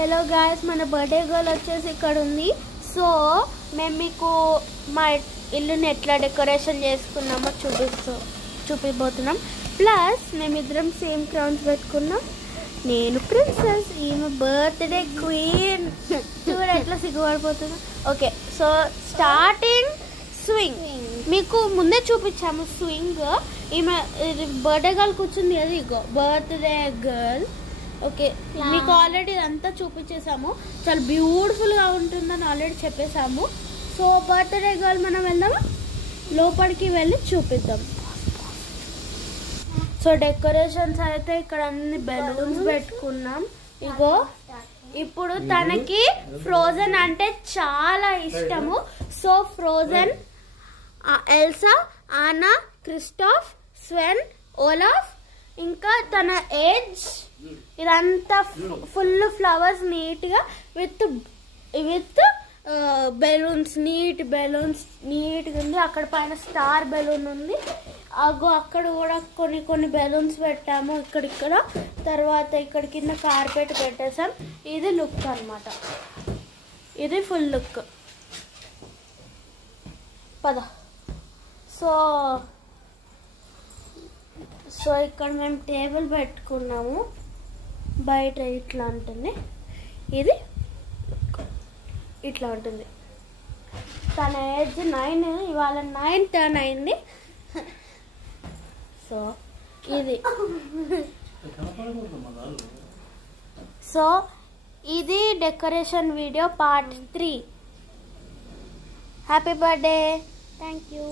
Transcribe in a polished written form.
Hello guys, మన birthday girl వచ్చేసి ఇక్కడ ఉంది. సో మేము మీకు మా ఇల్లుని ఎట్లా డెకరేషన్ చేసుకున్నామో చూపిపోతున్నాం. ప్లస్ మేమిద్దరం సేమ్ క్రౌన్స్ పెట్టుకున్నాం. నేను ప్రిన్సెస్, ఈమె బర్త్డే క్వీన్. చూడ ఎట్లా సిగ్గుపడిపోతున్నా. ఓకే, సో స్టార్టింగ్ స్వింగ్ మీకు ముందే చూపించాము. స్వింగ్ ఈమె బర్త్డే గర్ల్ కూర్చుంది కదా, ఇగో బర్త్డే గర్ల్. ఓకే, మీకు ఆల్రెడీ ఇదంతా చూపించేసాము. చాలా బ్యూటిఫుల్గా ఉంటుందని ఆల్రెడీ చెప్పేసాము. సో బర్త్డే గర్ల్ మనం వెళ్దామా, లోపలికి వెళ్ళి చూపిద్దాం. సో డెకరేషన్స్ అయితే ఇక్కడ అన్ని బెలూన్స్ పెట్టుకున్నాం. ఇగో ఇప్పుడు తనకి ఫ్రోజన్ అంటే చాలా ఇష్టము. సో ఫ్రోజన్, ఎల్సా, ఆనా, క్రిస్టోఫ్, స్వెన్, ఓలాఫ్, ఇంకా తన ఏజ్, ఇదంతా ఫుల్ ఫ్లవర్స్ నీట్గా విత్ బెలూన్స్, నీట్గా ఉంది. అక్కడ పైన స్టార్ బెలూన్ ఉంది. అక్కడ కూడా కొన్ని బెలూన్స్ పెట్టాము ఇక్కడ. తర్వాత ఇక్కడ కింద కార్పెట్ పెట్టేసాం. ఇది లుక్ అన్నమాట, ఇది ఫుల్ లుక్. పద. సో ఇక్కడ మేము టేబుల్ పెట్టుకున్నాము. బయట ఇట్లా ఉంటుంది, ఇది ఇట్లా ఉంటుంది. తన ఏజ్ 9, ఇవాళ 9 టర్న్ అయింది. సో ఇది decoration video part 3. Happy birthday. Thank you.